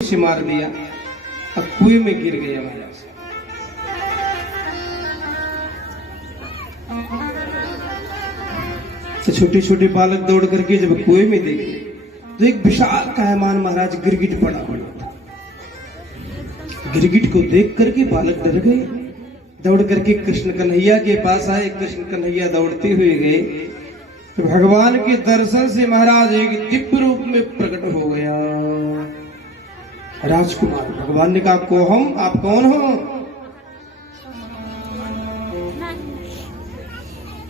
से मार दिया और कुएं में गिर गया महाराज। तो छोटे छोटे बालक दौड़ करके जब कुएं में देखे तो एक विशाल कायमान महाराज गिरगिट पड़ा था। गिरगिट को देख करके बालक डर गए, दौड़ करके कृष्ण कन्हैया के पास आए। कृष्ण कन्हैया दौड़ते हुए गए तो भगवान के दर्शन से महाराज एक दिव्य रूप में प्रकट हो गया। राजकुमार भगवान ने कहा, को हम, आप कौन हो?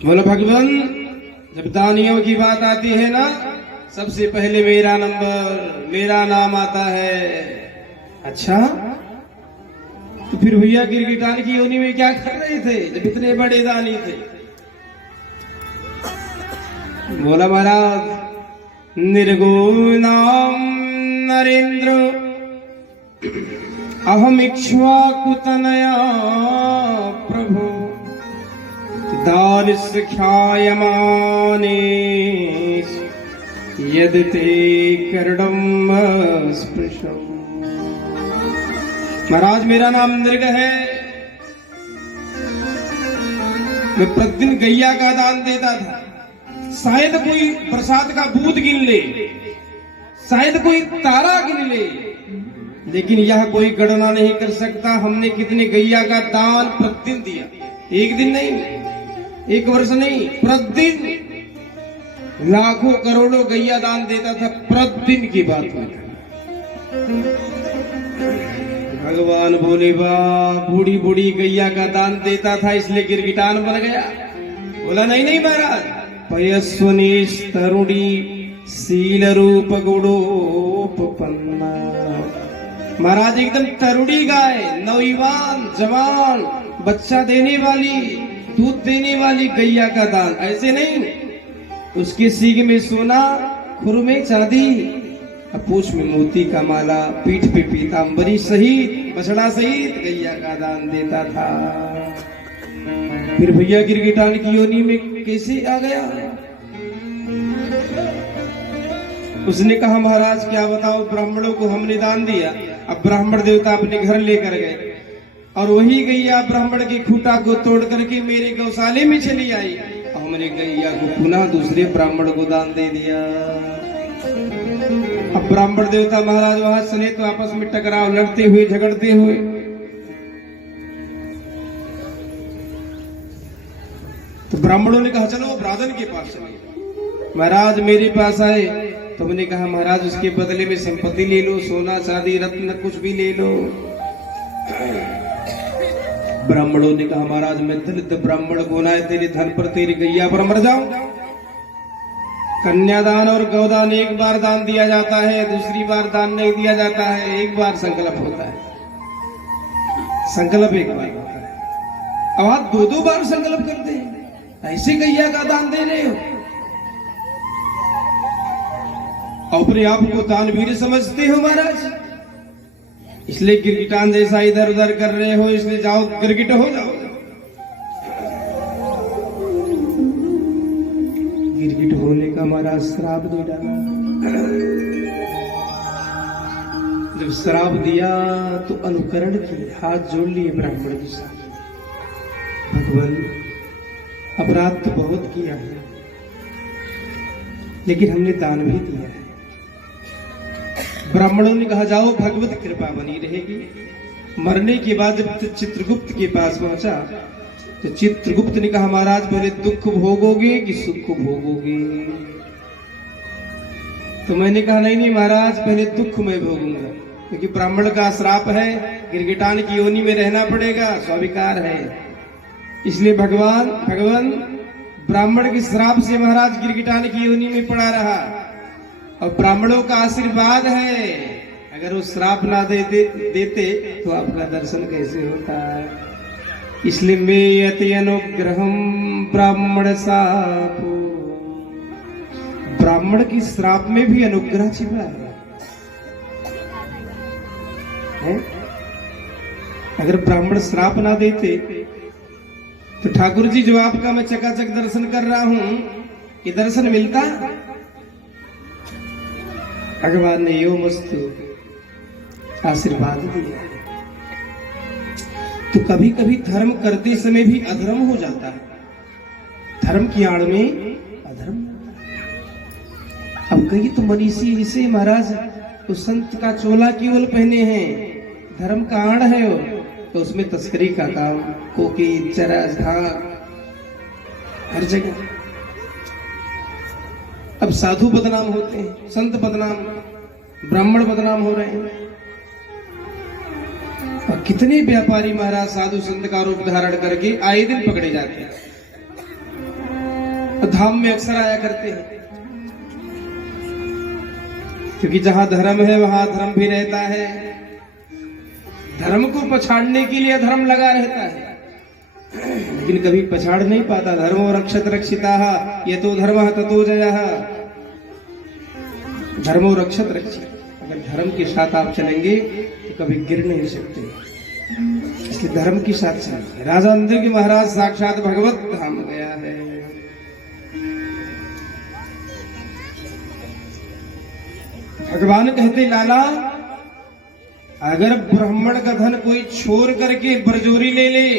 बोलो भगवान, जब दानियों की बात आती है ना, सबसे पहले मेरा नंबर, मेरा नाम आता है। अच्छा, तो फिर भैया गिरगिटान की योनि में क्या कर रहे थे जब इतने बड़े दानी थे? बोला महाराज, निर्गुणाम नरेंद्र अहम इक्ष्वाकुतनया प्रभु दारिस्य ख्यायमाने यदि ते कर्णम स्पृशम्। महाराज, मेरा नाम नृग है। मैं प्रतिदिन गैया का दान देता था। शायद कोई प्रसाद का बूंद गिन ले, शायद कोई तारा गिन ले, लेकिन यह कोई गणना नहीं कर सकता हमने कितने गैया का दान प्रतिदिन दिया। एक दिन नहीं, एक वर्ष नहीं, प्रतिदिन लाखों करोड़ों गैया दान देता था। प्रतिदिन की बात है। भगवान बोले, वाह, बूढ़ी बूढ़ी गैया का दान देता था इसलिए गिरगिटान बन गया। बोला, नहीं नहीं महाराज, पयस्वनीश तरुणी शील रूप गुणोपपन्ना। महाराज, एकदम तरुणी गाय, नौजवान जवान बच्चा देने वाली, दूध देने वाली गैया का दान। ऐसे नहीं, उसके सींग में सोना, खुर में चांदी, पूंछ में मोती का माला, पीठ पे पीतांबरी सहित, बछड़ा सहित गैया का दान देता था। फिर भैया गिरगिटान की योनि में कैसे आ गया? उसने कहा, महाराज क्या बताओ, ब्राह्मणों को हमने दान दिया, अब ब्राह्मण देवता अपने घर लेकर गए और वही गैया ब्राह्मण के खूंटा को तोड़ करके मेरे गौशाले में चली आई और हमने गैया को पुनः दूसरे ब्राह्मण को दान दे दिया। अब ब्राह्मण देवता महाराज वहां चले तो आपस में टकराव, लड़ते हुए झगड़ते हुए। तो ब्राह्मणों ने कहा, चलो ब्राह्मण के पास चले। महाराज मेरे पास आए तो मैंने कहा, महाराज उसके बदले में संपत्ति ले लो, सोना चांदी रत्न कुछ भी ले लो। ब्राह्मणों ने कहा, महाराज मैं दलित ब्राह्मण गोलाए, तेरे धन पर, तेरी गैया पर मर जाऊं। कन्यादान और गौदान एक बार दान दिया जाता है, दूसरी बार दान नहीं दिया जाता है। एक बार संकल्प होता है, संकल्प एक बार होता है। अब आप दो दो बार संकल्प करते हैं, ऐसे गैया का दान दे रहे हो। अपने आप को दानवीर समझते हो महाराज, इसलिए गिरगिटान जैसा इधर उधर कर रहे हो, इसलिए जाओ गिरगिट हो जाओ। गिरगिट होने का महाराज श्राप दे डाला। जब श्राप दिया तो अनुकरण किए, हाथ जोड़ लिए ब्राह्मण के साथ। भगवान, अपराध तो बहुत किया है, लेकिन हमने दान भी दिया है। ब्राह्मणों ने कहा, जाओ भगवत कृपा बनी रहेगी। मरने के बाद जब चित्रगुप्त के पास पहुंचा तो चित्रगुप्त ने कहा, महाराज पहले दुख भोगोगे कि सुख भोगोगे? तो मैंने कहा, नहीं नहीं महाराज, पहले दुख मैं भोगूंगा, क्योंकि ब्राह्मण का श्राप है, गिरगिटान की योनि में रहना पड़ेगा, स्वीकार है। इसलिए भगवान ब्राह्मण के श्राप से महाराज गिरगिटान की योनि में पड़ा रहा और ब्राह्मणों का आशीर्वाद है। अगर वो श्राप ना देते तो आपका दर्शन कैसे होता? इसलिए मे अति अनुग्रहम ब्राह्मण सापो। ब्राह्मण की श्राप में भी अनुग्रह छिपा है? अगर ब्राह्मण श्राप ना देते तो ठाकुर जी, जो आपका मैं चकाचक दर्शन कर रहा हूं, ये दर्शन मिलता? भगवान ने यो मस्तु आशीर्वाद दिया। तो कभी कभी धर्म करते समय भी अधर्म हो जाता है, धर्म की आड़ में अधर्म। अब कहीं तो मनीषी इसे महाराज तो संत का चोला केवल पहने हैं, धर्म का आड़ है वो, तो उसमें तस्करी का काम, कोकी चरस धार हर जगह। अब साधु बदनाम होते हैं, संत बदनाम, ब्राह्मण बदनाम हो रहे हैं। और कितने व्यापारी महाराज साधु संत का रूप धारण करके आए दिन पकड़े जाते हैं, धाम में अक्सर आया करते हैं। क्योंकि जहां धर्म है वहां धर्म भी रहता है। धर्म को पछाड़ने के लिए धर्म लगा रहता है, लेकिन कभी पछाड़ नहीं पाता। धर्मो रक्षत रक्षिताः यतो धर्मः ततो जयः। धर्मो रक्षत रक्षित, अगर धर्म के साथ आप चलेंगे तो कभी गिर नहीं सकते, इसलिए धर्म के साथ चलेंगे। राजा इंद्र की महाराज साक्षात भगवत धाम गया है। भगवान कहते लाला, अगर ब्राह्मण का धन कोई छोड़ करके बरजोरी ले ले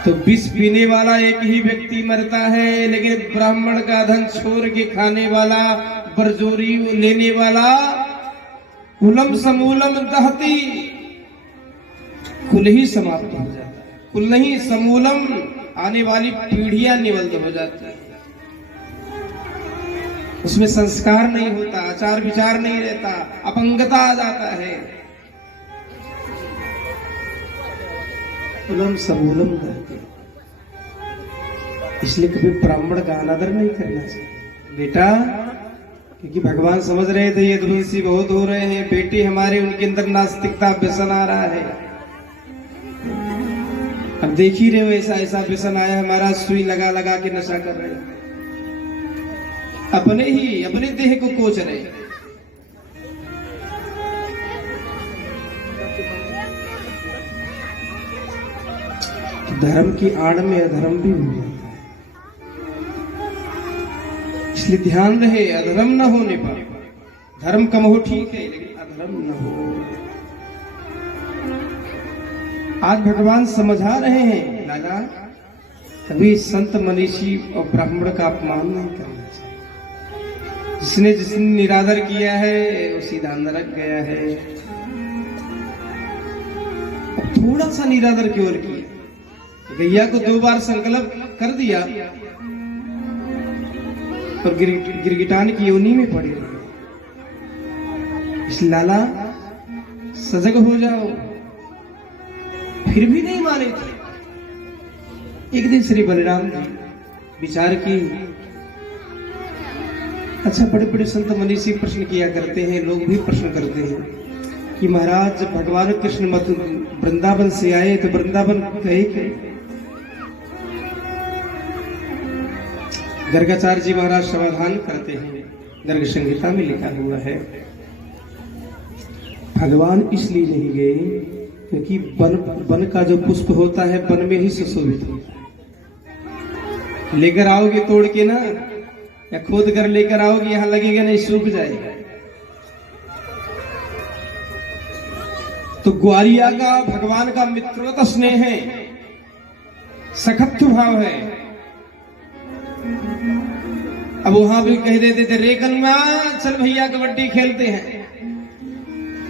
तो विष पीने वाला एक ही व्यक्ति मरता है, लेकिन ब्राह्मण का धन छोड़ के खाने वाला, बरजोरी लेने वाला, कुलम समूलम दहती, कुल ही समाप्त हो जाता है। कुल नहीं, समूलम, आने वाली पीढ़ियां निवल्द हो जाती है। उसमें संस्कार नहीं होता, आचार विचार नहीं रहता, अपंगता आ जाता है। कुलम समूलम दहती, इसलिए कभी ब्राह्मण का अनादर नहीं करना चाहिए बेटा। क्योंकि भगवान समझ रहे थे ये ध्वंसी बहुत हो रहे हैं, बेटे हमारे, उनके अंदर नास्तिकता व्यसन आ रहा है। अब देख ही रहे हो, ऐसा ऐसा व्यसन आया हमारा, सुई लगा लगा के नशा कर रहे हैं, अपने देह को कोच रहे। धर्म की आड़ में अधर्म भी हो जाता है, इसलिए ध्यान रहे अधर्म न होने पर। धर्म कम हो ठीक है, लेकिन अधर्म न हो। आज भगवान समझा रहे हैं लाला, कभी संत मनीषी और ब्राह्मण का अपमान नहीं करना चाहिए। जिसने निरादर किया है वो सीधा नरक गया है। थोड़ा सा निरादर केवल किया, गैया को 2 बार संकल्प कर दिया और गिरगिटान की योनि में पड़ी रही। इस लाला सजग हो जाओ, फिर भी नहीं माने थे। एक दिन श्री बलराम जी विचार की, अच्छा बड़े बड़े संत मनीषी प्रश्न किया करते हैं, लोग भी प्रश्न करते हैं कि महाराज भगवान कृष्ण मत वृंदावन से आए तो वृंदावन गए क्या? गर्गाचार्य जी महाराज समाधान करते हैं, गर्ग संहिता में लिखा हुआ है, भगवान इसलिए नहीं गए क्योंकि वन का जो पुष्प होता है वन में ही सुशोभित होता है। लेकर आओगे तोड़ के ना, या खोद कर लेकर आओगे, यहां लगेगा नहीं, सूख जाएगा। तो ग्वारिया का भगवान का मित्रवत स्नेह है, सखत्व भाव है। अब वहां भी कह देते थे रे कन्या चल भैया कबड्डी खेलते हैं,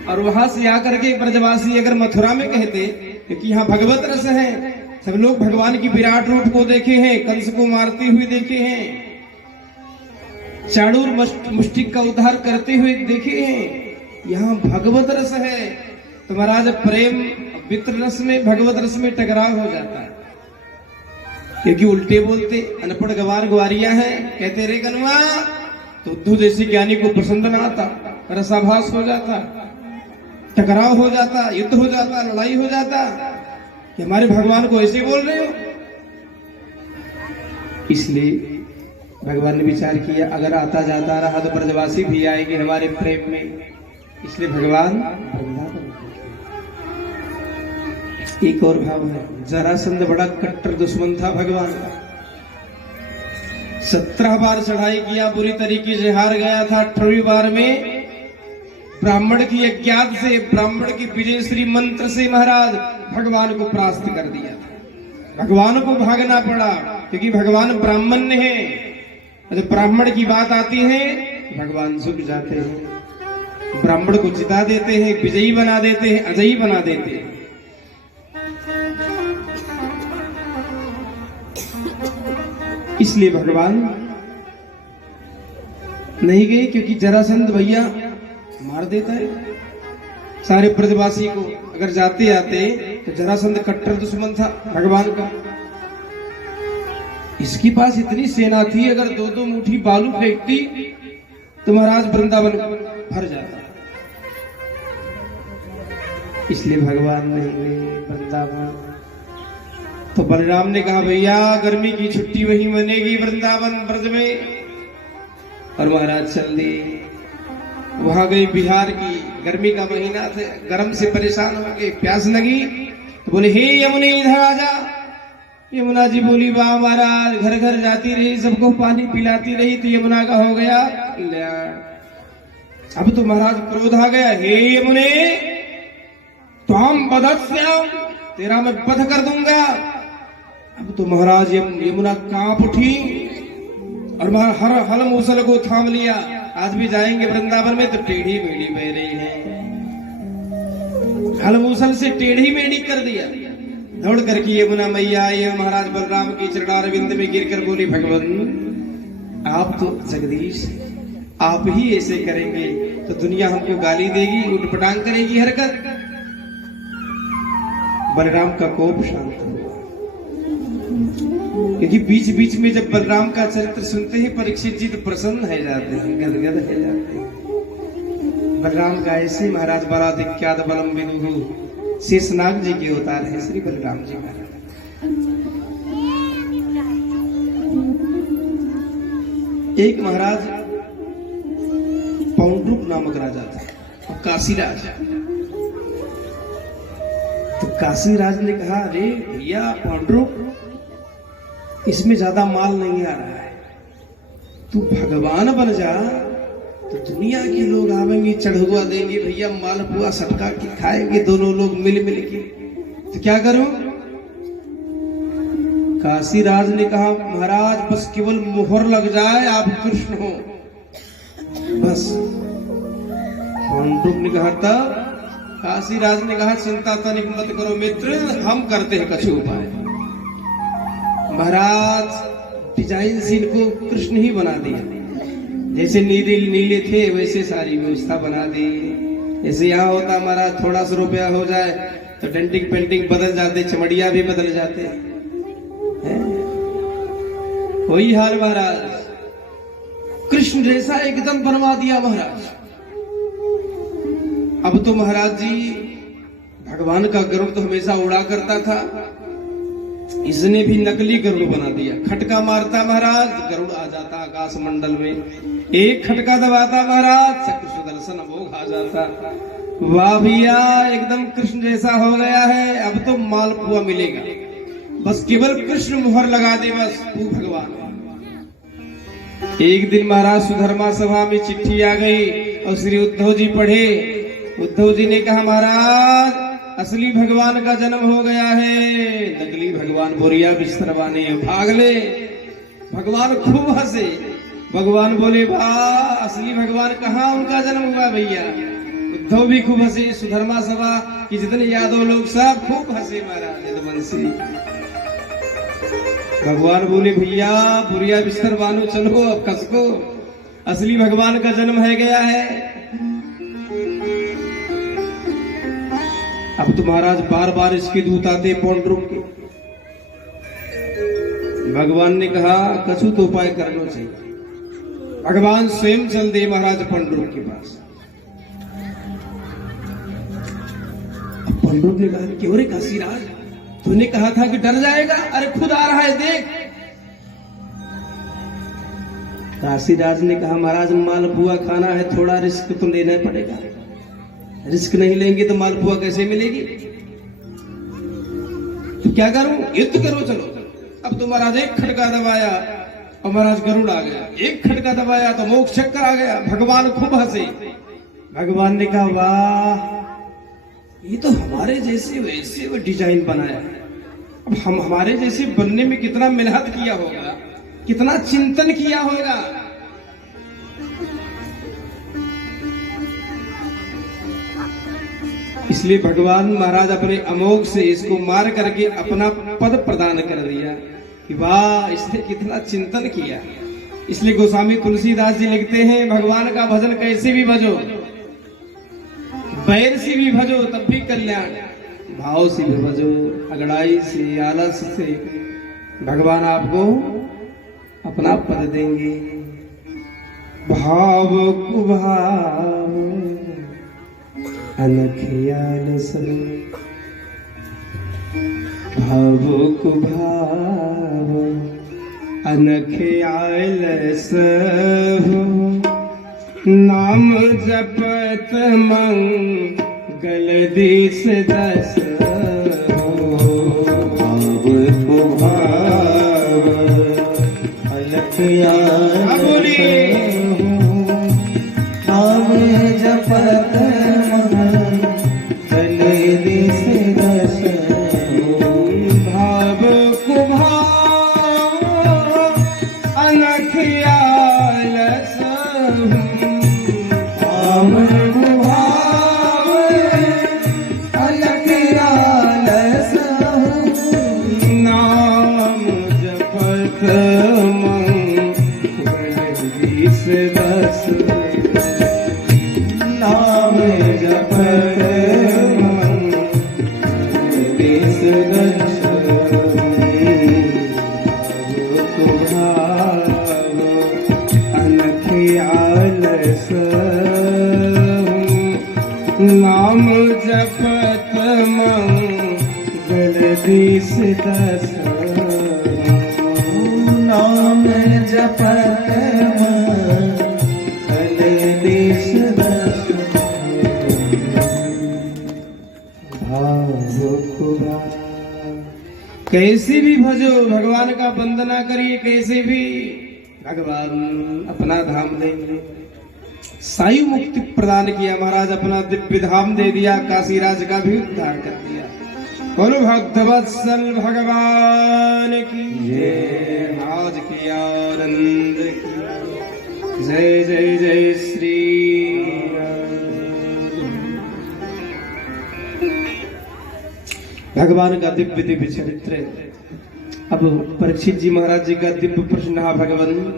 और वहां से आकर के ब्रजवासी अगर मथुरा में कहते, क्योंकि यहाँ भगवत रस है, सब लोग भगवान की विराट रूप को देखे हैं, कंस को मारते हुए देखे हैं, चाणूर मुष्टिक का उद्धार करते हुए देखे हैं। यहाँ भगवत रस है तो महाराज प्रेम मित्र रस में, भगवत रस में टकराव हो जाता है। क्योंकि उल्टे बोलते, अनपढ़ गवार ग्वारिया है, कहते रे कनुआ, तो उद्धव जैसे ज्ञानी को पसंद न आता, रसाभास हो जाता, टकराव हो जाता, युद्ध हो जाता, लड़ाई हो जाता कि हमारे भगवान को ऐसे बोल रहे हो। इसलिए भगवान ने विचार किया, अगर आता जाता रहा तो ब्रजवासी भी आएंगे हमारे प्रेम में, इसलिए भगवान वृंदावन। एक और भाव है, जरासंध बड़ा कट्टर दुश्मन था भगवान का, 17 बार चढ़ाई किया, बुरी तरीके से हार गया था। 18वीं बार में ब्राह्मण की अज्ञात से, ब्राह्मण की विजयश्री मंत्र से महाराज भगवान को परास्त कर दिया। भगवान को भागना पड़ा क्योंकि भगवान ब्राह्मण है। जब ब्राह्मण की बात आती है भगवान झुक जाते हैं, ब्राह्मण को जिता देते हैं, विजयी बना देते हैं, अजयी बना देते हैं। इसलिए भगवान नहीं गए क्योंकि जरासंध भैया मार देता है सारे ब्रजवासी को। अगर जाते आते तो जरासंध कट्टर दुश्मन था भगवान का। इसके पास इतनी सेना थी, अगर दो दो मुट्ठी बालू फेंकती तो महाराज वृंदावन भर जाता। इसलिए भगवान नहीं गए वृंदावन। तो बलराम ने कहा भैया गर्मी की छुट्टी वहीं मनेगी वृंदावन ब्रज में। और महाराज चल दिए। वहां गए बिहार की, गर्मी का महीना थे, गर्म से परेशान हो गए, प्यास लगी तो बोले हे यमुने इधर आ जा। यमुना जी बोली वाह महाराज, घर घर जाती रही, सबको पानी पिलाती रही तो यमुना का हो गया। अब तो महाराज क्रोध आ गया, हे यमुने त्वाम वधस्याम, तेरा मैं वध कर दूंगा। अब तो महाराज यमुना कांप उठी और हर हल मूसल को थाम लिया। आज भी जाएंगे वृंदावन में तो टेढ़ी मेढ़ी बह रही है, हल मूसल से टेढ़ी मेढ़ी कर दिया। दौड़ करके यमुना मैया आई, महाराज बलराम की चरणारविंद में गिरकर बोली भगवान आप तो जगदीश, आप ही ऐसे करेंगे तो दुनिया हमको गाली देगी, उठपटांग करेगी हरकत। बलराम का कोप शांत हुआ क्योंकि बीच बीच में जब बलराम का चरित्र सुनते ही परीक्षित जी तो प्रसन्न है जाते हैं, गदगद है जाते हैं। बलराम का ऐसे महाराज बड़ा विख्यात बलम विदुहु शेषनाग जी के अवतार है श्री बलराम जी महाराज। एक महाराज पौंड्रुक नामक राजा था, काशीराज। तो काशीराज ने कहा अरे भैया पौंड्रुक, इसमें ज्यादा माल नहीं आ रहा है, तू भगवान बन जा तो दुनिया के लोग आवेंगे, चढ़ुआ देंगे, भैया मालपुआ सटका के खाएंगे दोनों लोग मिल मिल के, तो क्या करूं? काशीराज ने कहा महाराज बस केवल मोहर लग जाए आप कृष्ण हो बस। पौंड्रुक ने कहा तब काशीराज ने कहा चिंता तनिक मत करो मित्र, हम करते हैं कछु उपाय। महाराज डिजाइन से इनको कृष्ण ही बना दिया, जैसे नीले थे वैसे सारी व्यवस्था बना दी। जैसे यहाँ होता महाराज थोड़ा सा रुपया हो जाए तो डेंटिंग पेंटिंग बदल जाते, चमड़िया भी बदल जाते, वही हाल महाराज कृष्ण जैसा एकदम बनवा दिया महाराज। अब तो महाराज जी भगवान का गरुड़ तो हमेशा उड़ा करता था, इसने भी नकली गरुड़ बना दिया। खटका मारता महाराज गरुड़ आ जाता आकाश मंडल में, एक खटका दबाता महाराज चक्र सुदर्शन भोग आ जाता। वाह भैया एकदम कृष्ण जैसा हो गया है, अब तो मालपुआ मिलेगा, बस केवल कृष्ण मुहर लगा दे बस तू भगवान। एक दिन महाराज सुधर्मा सभा में चिट्ठी आ गई और श्री उद्धव जी पढ़े। उद्धव जी ने कहा महाराज असली भगवान का जन्म हो गया है, नकली भगवान बोरिया बिस्तर बाने भाग ले। भगवान खूब हंसे, भगवान बोले वाह असली भगवान कहाँ उनका जन्म हुआ भैया। उद्धव भी खूब हंसे, सुधर्मा सभा की जितने यादव लोग सब खूब हंसे महाराज। भगवान बोले भैया बुरिया बिस्तर बानो चलो अब कसको, असली भगवान का जन्म है गया है। अब तो महाराज बार बार इसके दूत आते पौंड्रुक के। भगवान ने कहा कछु तो उपाय करना चाहिए। भगवान स्वयं चल दे महाराज पौंड्रुक के पास। पौंड्रुक ने कहा क्यों रे काशीराज, तूने कहा था कि डर जाएगा, अरे खुद आ रहा है देख। काशीराज ने कहा महाराज मालपुआ खाना है, थोड़ा रिस्क तो लेना पड़ेगा, रिस्क नहीं लेंगे तो मालपुआ कैसे मिलेगी। तो क्या करूं, युद्ध करो चलो। अब तो महाराज एक खटका दबाया और महाराज गरुड़ आ गया, एक खटका दबाया तो मोक्ष चक्कर आ गया। भगवान खूब हंसे, भगवान ने कहा वाह, ये तो हमारे जैसे वैसे वो डिजाइन बनाया। अब हम हमारे जैसे बनने में कितना मेहनत किया होगा, कितना चिंतन किया होगा। इसलिए भगवान महाराज अपने अमोघ से इसको मार करके अपना पद प्रदान कर दिया कि वाह, इसने कितना चिंतन किया। इसलिए गोस्वामी तुलसीदास जी लिखते हैं, भगवान का भजन कैसे भी भजो, बैर से भी भजो तब भी कल्याण, भाव से भी भजो, अगड़ाई से, आलस से, भगवान आपको अपना पद देंगे। भाव कुभाव अनखियाल सब, भाव कुभाव अनखियाल सब, नाम जपत मंगल दिस दस, भाव कुभाव अलखयाल सब, नाम जपत मंगल दिस दस, भाव कुभाव अनखियाल सब, भाव कुभाव अलखयाल सब, नाम जपत मंगल दिस दस, नाम जपत मंगल दिस दस, अनखियाल सब, नाम जपत मंगल दिस दस, नाम जपत मंगल दिस दस, भाव कुभाव। कैसे भी भजो, भगवान का वंदना करिए, कैसे भी भगवान अपना धाम देंगे। सायु मुक्ति प्रदान किया महाराज, अपना दिव्य धाम दे दिया, काशीराज का भी उद्धार कर दिया। बोलो भक्तवत्सल भगवान की जय, राज की आनंद की जय, जय जय श्री भगवान का दिव्य दिव्य चरित्र। अब परीक्षित जी महाराज जी का दिव्य प्रश्न है, भगवान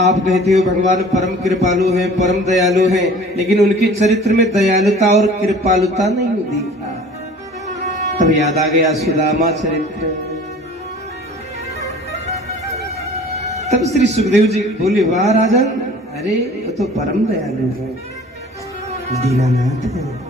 आप कहते हो भगवान परम कृपालु हैं, परम दयालु हैं, लेकिन उनके चरित्र में दयालुता और कृपालुता नहीं दिखा। तब याद आ गया सुदामा चरित्र। तब श्री सुखदेव जी बोले वाह राजन, अरे वो तो परम दयालु है, दीनानाथ है।